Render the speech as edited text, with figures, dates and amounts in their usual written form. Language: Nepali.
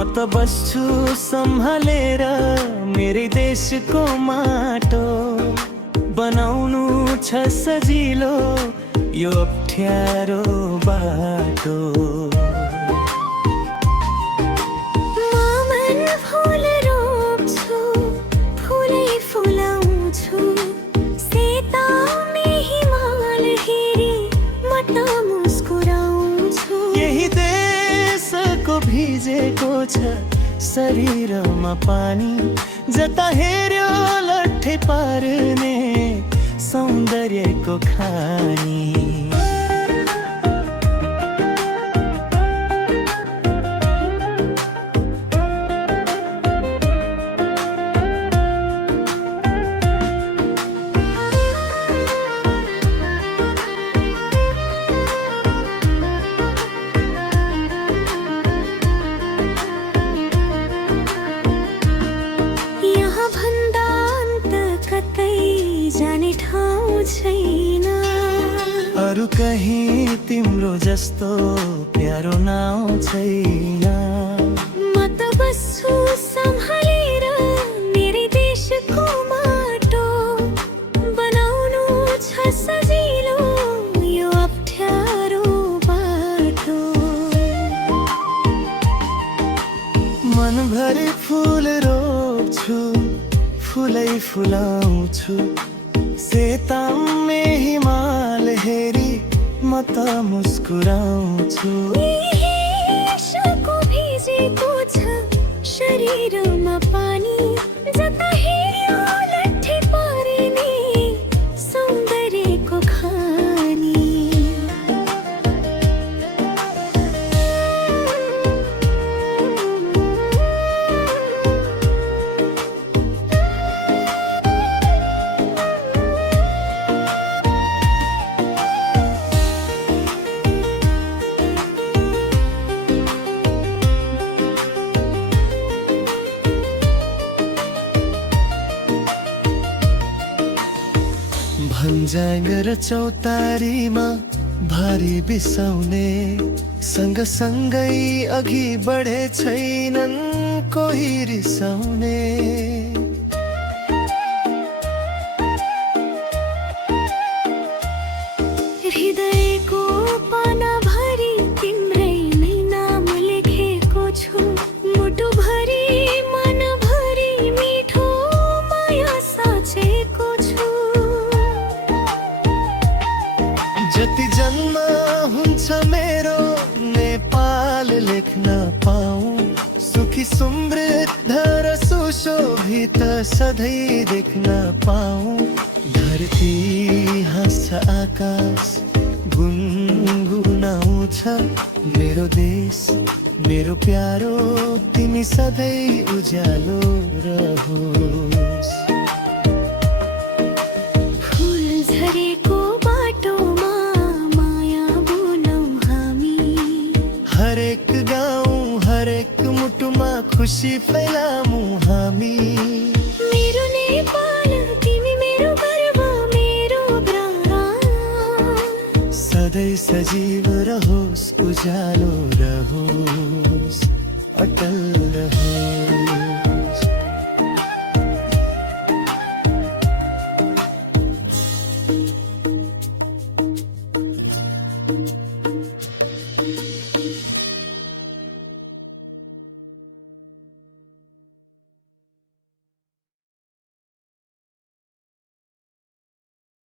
म त बस्छु सम्हालेर मेरै देशको माटो। बनाउनु छ सजिलो यो अप्ठ्यारो बाटो। भिजेको छ शरीरमा पानी, जता हेर्यो लट्ठै पार्ने सौन्दर्यको खानी। अरु कहीं तिम्रो जस्तो प्यारो नाउ छैन। म त बस्छु सम्हालेर मेरै देशको माटो। बनाउनु छ सजिलो यो अप्ठ्यारो बाटो। मनभरि फुल रोप्छु, फुलै फुलाउँछु। सेतामे हिमाल हेरी म त मुस्कुराउँछु। भिजेको छ शरीरमा पानी, जता हेर्यो लट्ठै पार्ने सौन्दर्यको खानी। भन्ज्याङ र चौतारीमा भारी बिसाउने, सँगसँगै अघि बढे छैनन् कोही रिसाउने। हृदयको पानाभरि तिम्रै नै नाम लेखेको छु। मुटुभरि मनभरि मिठो माया साचेको छु। जति जन्म हुन्छ मेरो नेपाल लेख्न पाऊँ। सुखी समृद्ध र सुशोभित सधैँ देख्न पाऊँ। धरती हाँस्छ आकाश गुनगुनाउँछ। मेरो देश मेरो प्यारो तिमी सधैँ उज्यालो रहोस्। हरेक गाउँ हरेक मुटुमा खुसी फैलामु हामी। मेरो नेपाल तिमी मेरो गर्व मेरो प्राण। सधैँ सजीव रहोस् उज्यालो रहोस् अटल रहोस्।